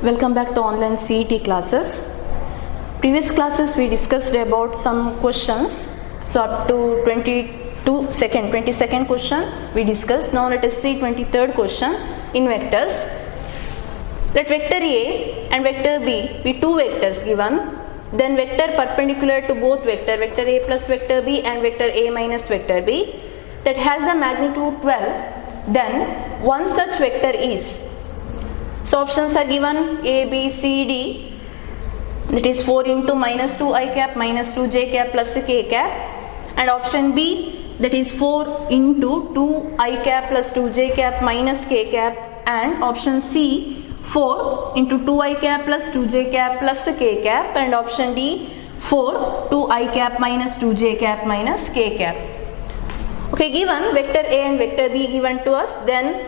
Welcome back to online CET classes. Previous classes we discussed about some questions. So up to 22nd question we discussed. Now let us see 23rd question in vectors. Let vector A and vector B be two vectors given. Then vector perpendicular to both vector A plus vector B and vector A minus vector B that has the magnitude 12. Then one such vector is. So options are given A, B, C, D, that is 4 into minus 2 I cap minus 2 j cap plus k cap, and option B, that is 4 into 2 I cap plus 2 j cap minus k cap, and option C, 4 into 2 I cap plus 2 j cap plus k cap, and option D, 4 2 I cap minus 2 j cap minus k cap. Okay, given vector A and vector B given to us, then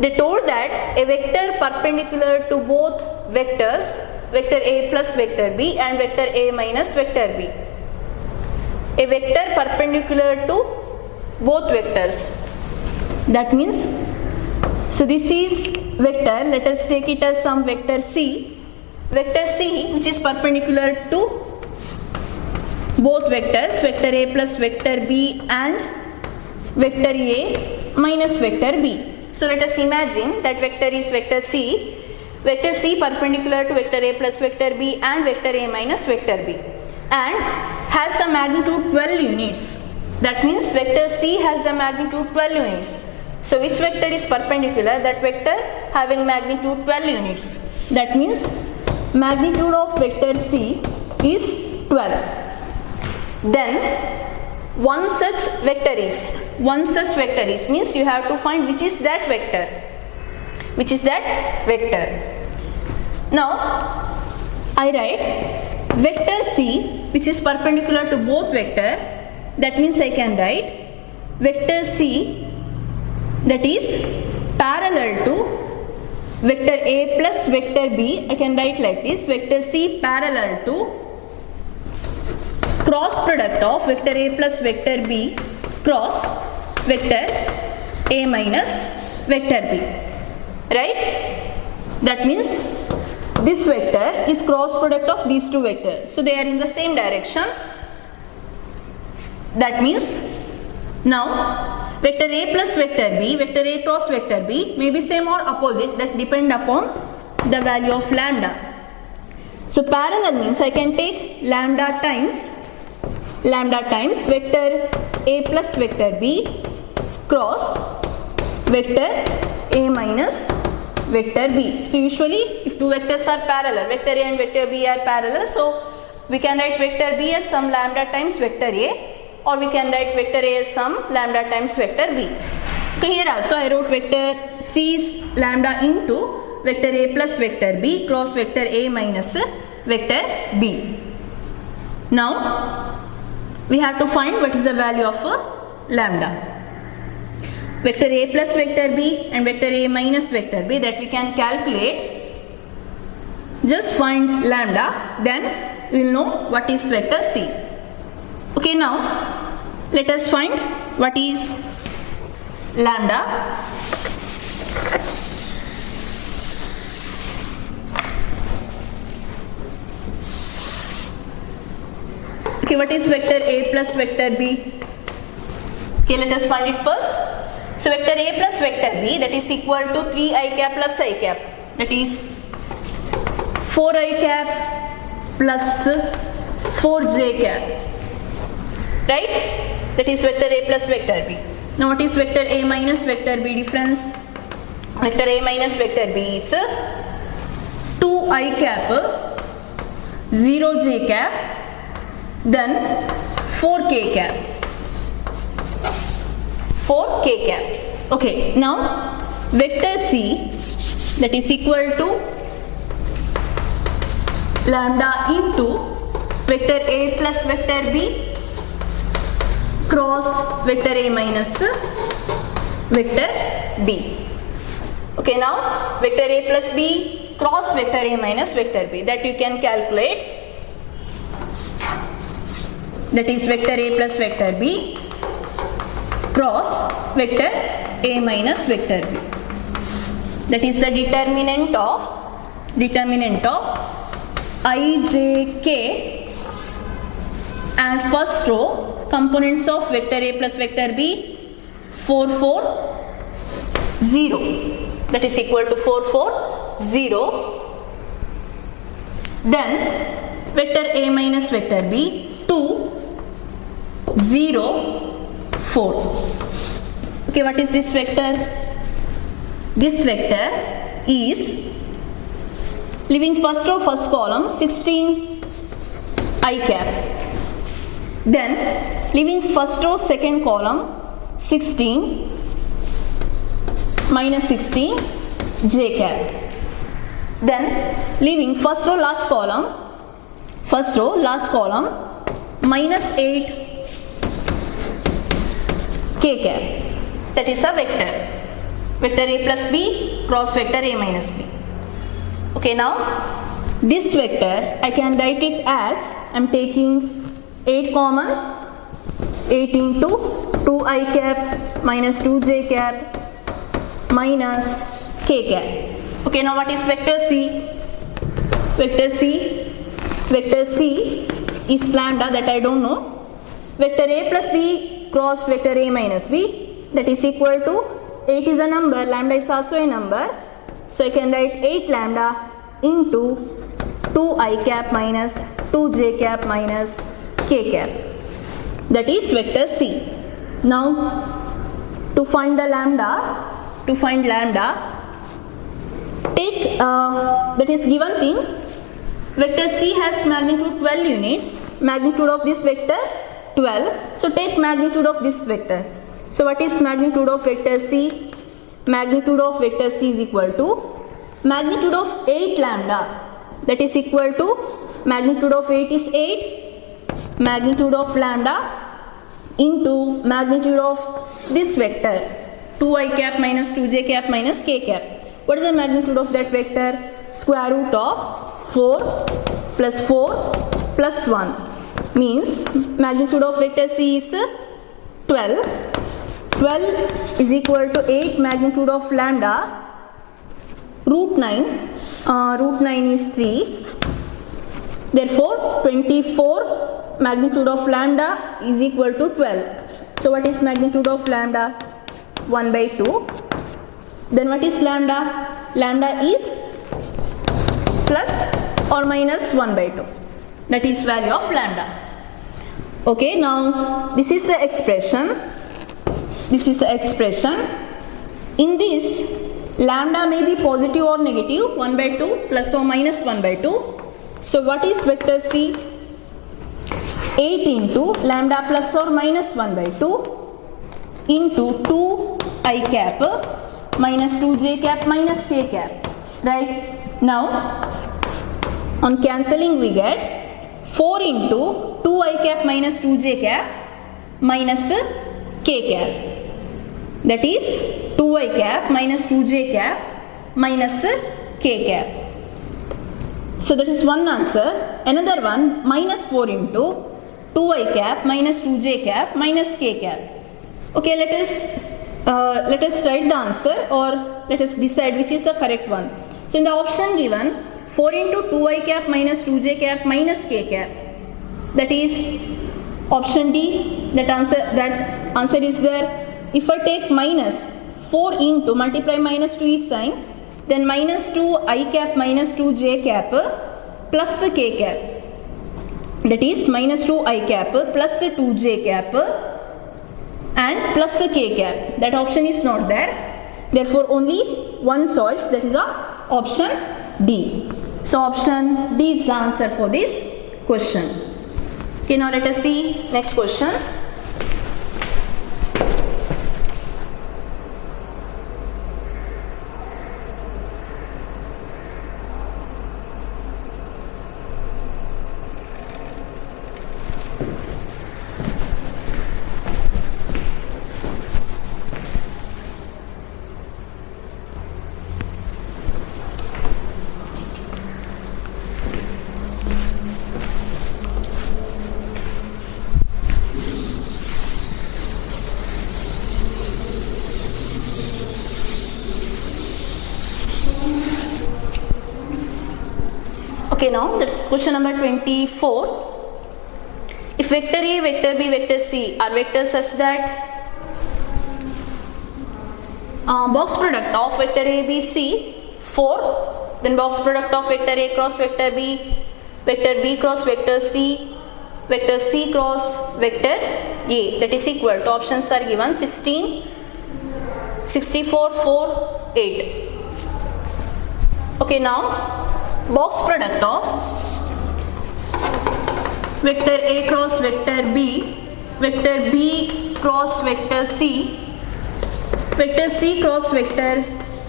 they told that a vector perpendicular to both vectors, vector A plus vector B and vector A minus vector B. A vector perpendicular to both vectors. That means, so this is vector, let us take it as some vector C. Vector C which is perpendicular to both vectors, vector A plus vector B and vector A minus vector B. So let us imagine that vector is vector C perpendicular to vector A plus vector B and vector A minus vector B, and has the magnitude 12 units. That means vector C has the magnitude 12 units. So which vector is perpendicular? That vector having magnitude 12 units. That means magnitude of vector C is 12. Then one such vector is means you have to find which is that vector. Now I write vector C which is perpendicular to both vector. That means I can write vector C that is parallel to vector A plus vector B. I can write like this: vector C parallel to cross product of vector A plus vector B cross vector A minus vector B, right? That means this vector is cross product of these two vectors, so they are in the same direction. That means now vector A plus vector B, vector A cross vector B may be same or opposite, that depend upon the value of lambda. So parallel means I can take lambda times vector A plus vector B cross vector A minus vector B. So usually if two vectors are parallel, vector A and vector B are parallel, so we can write vector B as some lambda times vector A, or we can write vector A as some lambda times vector B. Okay, here also I wrote vector C is lambda into vector A plus vector B cross vector A minus vector B. Now we have to find what is the value of lambda. Vector A plus vector B and vector A minus vector B, that we can calculate. Just find lambda, then we will know what is vector C. Okay, now let us find what is lambda. Okay, what is vector A plus vector B? Okay, let us find it first. So vector A plus vector B, that is equal to 3 I cap plus I cap, that is 4 I cap plus 4 j cap, right? That is vector A plus vector B. Now what is vector A minus vector B difference? Vector A minus vector B is 2 I cap 0 j cap then 4k cap. Okay, now vector C, that is equal to lambda into vector A plus vector B cross vector A minus vector B. Okay, now vector A plus B cross vector A minus vector B, that you can calculate. That is vector A plus vector B cross vector A minus vector B. That is the determinant of determinant of I, J, K and first row components of vector A plus vector B 4, 4, 0, that is equal to 4, 4, 0. Then vector A minus vector B 2, 0, 4. Okay, what is this vector? This vector is leaving first row first column 16 I cap, then leaving first row second column 16 minus 16 j cap, then leaving first row last column minus 8 k cap. That is a vector A plus B cross vector A minus B. Okay, now this vector I can write it as, I am taking 8 common, 8 into 2 I cap minus 2 j cap minus k cap. Okay, now what is vector C? Vector C is lambda, that I don't know. Vector A plus B cross vector A minus B, that is equal to 8 is a number, lambda is also a number. So I can write 8 lambda into 2 I cap minus 2 j cap minus k cap. That is vector C. Now to find the lambda, take that is given thing, vector C has magnitude 12 units, magnitude of this vector 12. So take magnitude of this vector. So what is magnitude of vector C? Magnitude of vector C is equal to magnitude of 8 lambda, that is equal to magnitude of 8 is 8, magnitude of lambda into magnitude of this vector 2 I cap minus 2 j cap minus k cap. What is the magnitude of that vector? Square root of 4 plus 4 plus 1 means magnitude of vector C is 12. 12 is equal to 8 magnitude of lambda root 9. Root 9 is 3. Therefore 24 magnitude of lambda is equal to 12. So what is magnitude of lambda? 1 by 2. Then what is lambda? Lambda is plus or minus 1 by 2. That is value of lambda. Okay, now this is the expression. In this, lambda may be positive or negative, 1 by 2 plus or minus 1 by 2. So what is vector C? 8 into lambda plus or minus 1 by 2 into 2 I cap minus 2 j cap minus k cap. Right? Now, on cancelling we get 4 into 2 I cap minus 2 j cap minus k cap. That is 2 I cap minus 2 j cap minus k cap. So that is one answer. Another one, minus 4 into 2 I cap minus 2 j cap minus k cap. Okay, let us write the answer, or let us decide which is the correct one. So in the option given, 4 into 2 I cap minus 2 j cap minus k cap, that is option D. That answer is there. If I take minus 4 into, multiply minus to each sign, then minus 2 I cap minus 2 j cap plus k cap, that is minus 2 I cap plus 2 j cap and plus k cap. That option is not there. Therefore only one choice, that is the option D. So option D is the answer for this question. Okay, now let us see next question. Okay, now the question number 24. If vector A, vector B, vector C are vectors such that box product of vector A, B, C 4, then box product of vector A cross vector B cross vector C cross vector A, that is equal to, options are given 16, 64, 4, 8. Okay, now box product of vector A cross vector B cross vector C cross vector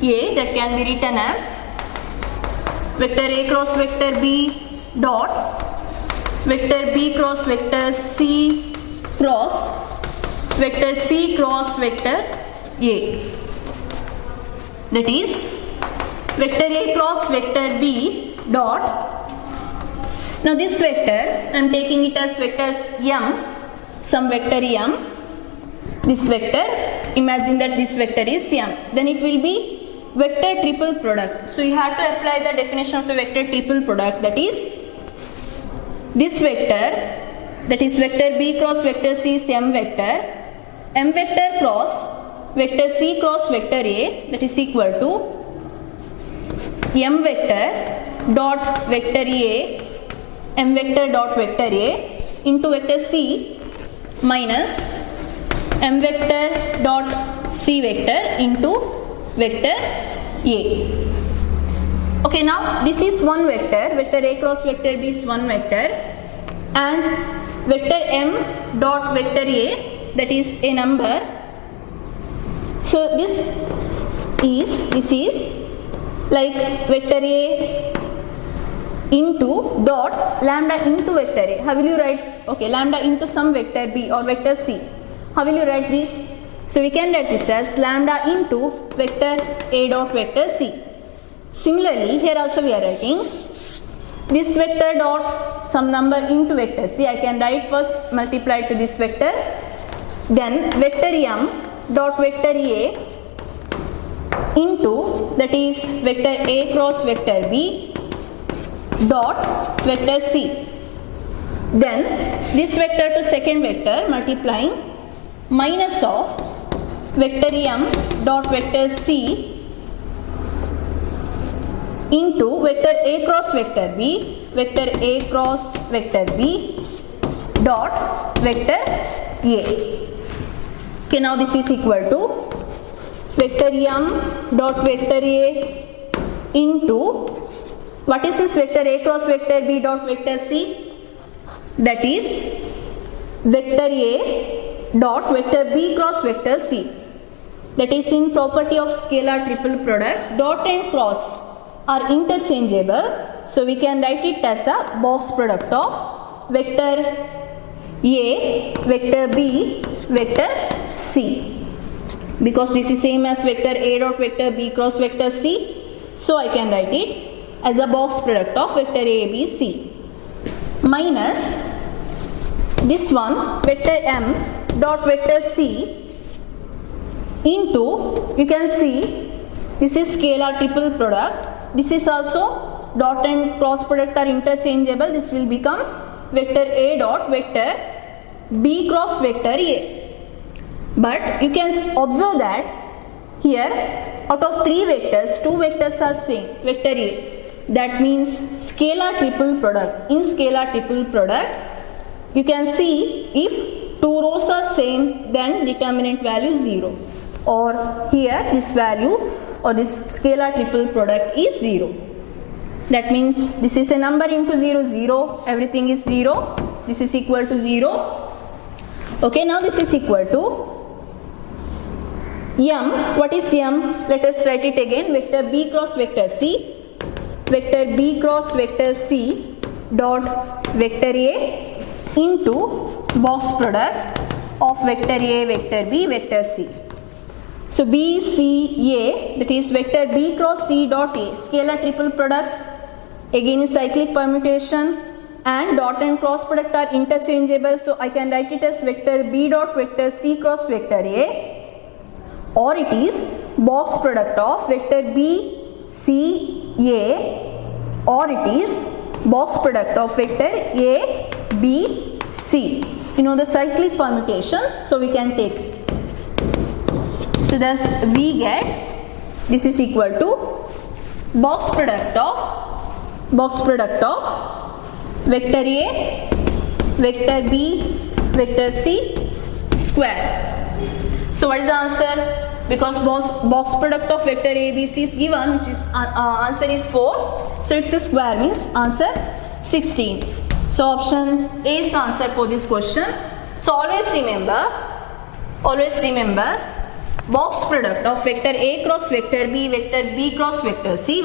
A, that can be written as vector A cross vector B dot vector B cross vector C cross vector A, that is vector A cross vector B dot. Now this vector, I am taking it as vectors M, some vector M. This vector, imagine that this vector is M. Then it will be vector triple product. So you have to apply the definition of the vector triple product, that is this vector, that is vector B cross vector C is M vector cross vector C cross vector A, that is equal to M vector dot vector A, M vector dot vector A into vector C minus M vector dot C vector into vector A. Okay, now this is one vector, vector A cross vector B is one vector, and vector M dot vector A, that is a number. So this is like vector A into dot lambda into vector A. How will you write? Okay, lambda into some vector B or vector C. How will you write this? So we can write this as lambda into vector A dot vector C. Similarly, here also we are writing this vector dot some number into vector C. I can write first multiplied to this vector, then vector M dot vector A into, that is vector A cross vector B dot vector C. Then this vector to second vector multiplying minus of vector M dot vector C into vector A cross vector B dot vector A. Okay, now this is equal to vector M dot vector A into, what is this vector A cross vector B dot vector C? That is vector A dot vector B cross vector C. That is, in property of scalar triple product, dot and cross are interchangeable. So we can write it as a box product of vector A, vector B, vector C. Because this is same as vector A dot vector B cross vector C, so I can write it as a box product of vector A, B, C minus this one vector M dot vector C into, you can see this is scalar triple product, this is also dot and cross product are interchangeable, this will become vector A dot vector B cross vector A. But you can observe that here out of three vectors, two vectors are same, vector A. That means scalar triple product. In scalar triple product, you can see if two rows are same, then determinant value 0. Or here this value or this scalar triple product is 0. That means this is a number into 0, 0, everything is 0. This is equal to 0. Okay, now this is equal to M. What is M? Let us write it again. Vector B cross vector C. Vector B cross vector C dot vector A into box product of vector A, vector B, vector C. So B, C, A, that is vector B cross C dot A, scalar triple product, again is cyclic permutation, and dot and cross product are interchangeable. So I can write it as vector B dot vector C cross vector A, or it is box product of vector B, C, A, or it is box product of vector A, B, C. You know the cyclic permutation, so we can take. So thus we get this is equal to box product of vector A, vector B, vector C square. So what is the answer? Because box product of vector A, B, C is given, which is answer is 4. So it's a square, means answer 16. So option A is the answer for this question. So always remember box product of vector A cross vector B cross vector C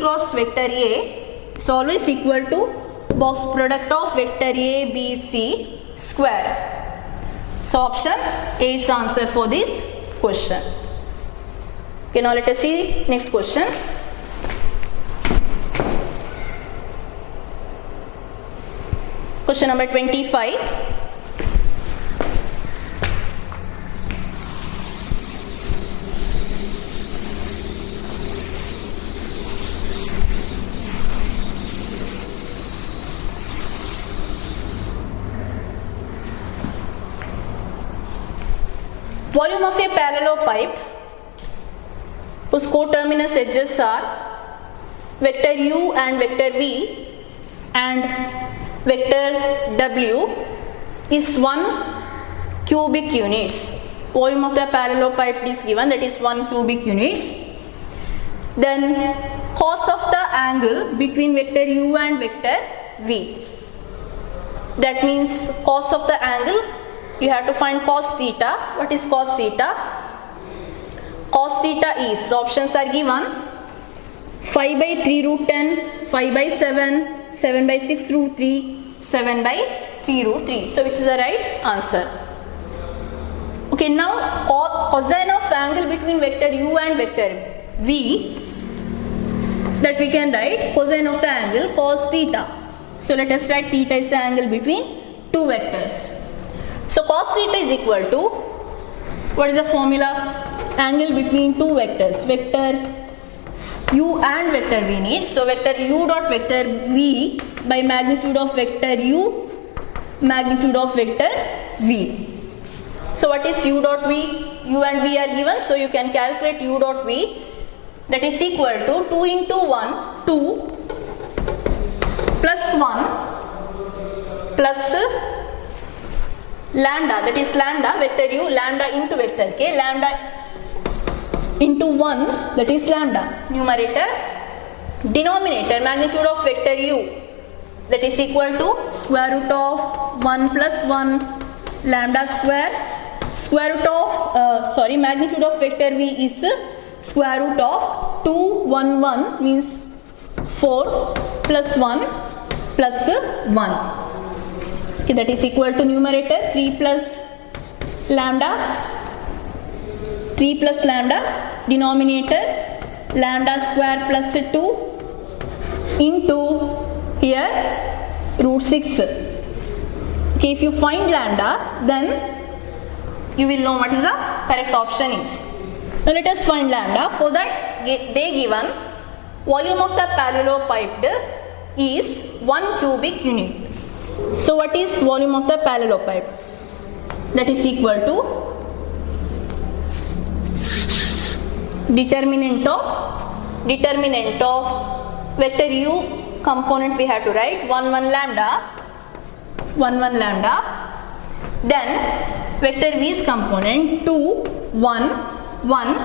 cross vector A is always equal to box product of vector A, B, C square. So option A is the answer for this question. Okay, now let us see next question. Question number 25. Volume of a parallelepiped whose coterminous edges are vector u and vector v and vector w is 1 cubic units. Volume of the parallelepiped is given, that is 1 cubic units. Then cos of the angle between vector u and vector v. That means cos of the angle, you have to find cos theta. What is cos theta? Cos theta is, options are given, 5 by 3 root 10, 5 by 7, 7 by 6 root 3, 7 by 3 root 3. So which is the right answer? Okay, now cosine of angle between vector u and vector v, that we can write cosine of the angle cos theta. So let us write theta is the angle between two vectors. So cos theta is equal to, what is the formula? Angle between two vectors, vector u and vector v needs. So vector u dot vector v by magnitude of vector u, magnitude of vector v. So what is u dot v? U and v are given, so you can calculate u dot v, that is equal to 2 into 1, 2 plus 1 plus lambda, that is lambda, vector u, lambda into vector k, lambda into 1, that is lambda, numerator, denominator, magnitude of vector u, that is equal to square root of 1 plus 1 lambda square root of, magnitude of vector v is square root of 2, 1, 1 means 4 plus 1 plus 1. Okay, that is equal to numerator 3 plus lambda, denominator lambda square plus 2 into here root 6. Okay, if you find lambda, then you will know what is the correct option is. Now let us find lambda. For that they given volume of the parallelepiped is 1 cubic unit. So what is volume of the parallelepiped? That is equal to determinant of vector u component, we have to write 1 1 lambda, then vector v's component 2 1 1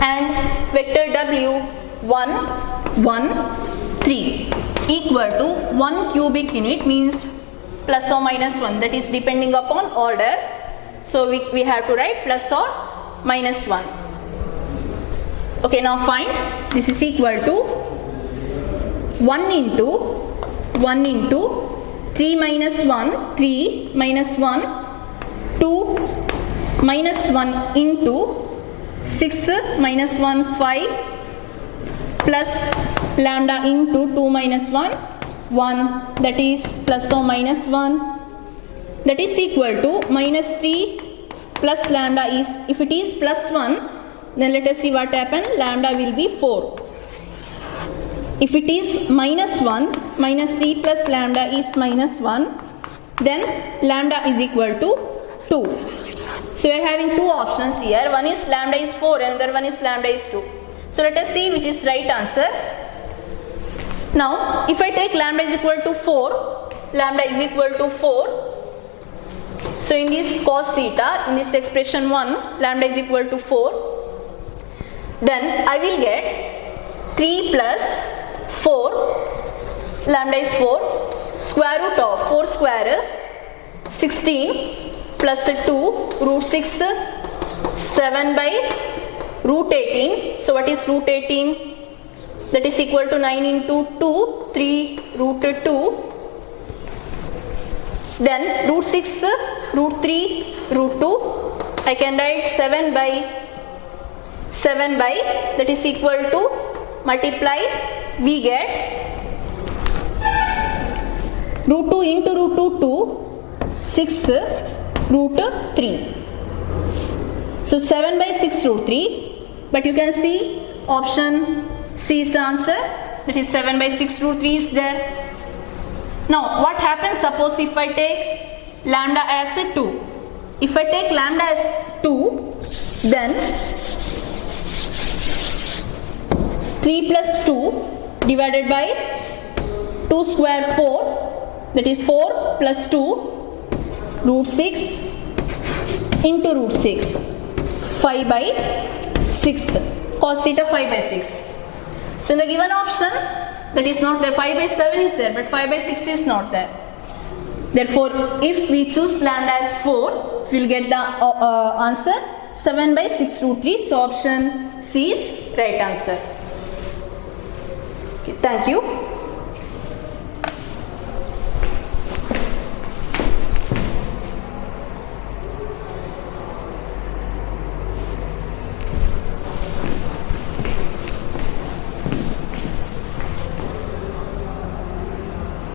and vector w 1 1 3 equal to 1 cubic unit, means plus or minus 1, that is depending upon order. So we have to write plus or minus 1. Okay, now find, this is equal to 1 into 3 minus 1, 3 minus 1, 2 minus 1 into 6 minus 1, 5 plus lambda into 2 minus 1, 1, that is plus or minus 1, that is equal to minus 3 plus lambda is, if it is plus 1, then let us see what happen, lambda will be 4. If it is minus 1, minus 3 plus lambda is minus 1, then lambda is equal to 2. So we are having two options here. One is lambda is 4 and another one is lambda is 2. So let us see which is right answer. Now if I take lambda is equal to 4, lambda is equal to 4. So in this cos theta, in this expression 1, lambda is equal to 4. Then I will get 3 plus 4, lambda is 4, square root of 4 square 16 plus 2 root 6, 7 by root 18. So what is root 18? That is equal to 9 into 2, 3 root 2. Then root 6, root 3, root 2. I can write 7 by that is equal to multiply, we get root 2 into root 2, 2, 6 root 3. So 7 by 6 root 3, but you can see option C is the answer, that is 7 by 6 root 3 is there. Now what happens, suppose if I take lambda as 2. If I take lambda as 2, then 3 plus 2 divided by 2 square 4, that is 4 plus 2 root 6 into root 6, 5 by 6, cos theta 5 by 6. So in the given option, that is not there, 5 by 7 is there, but 5 by 6 is not there. Therefore, if we choose lambda as 4, we will get the answer 7 by 6 root 3. So option C is right answer. Okay, thank you.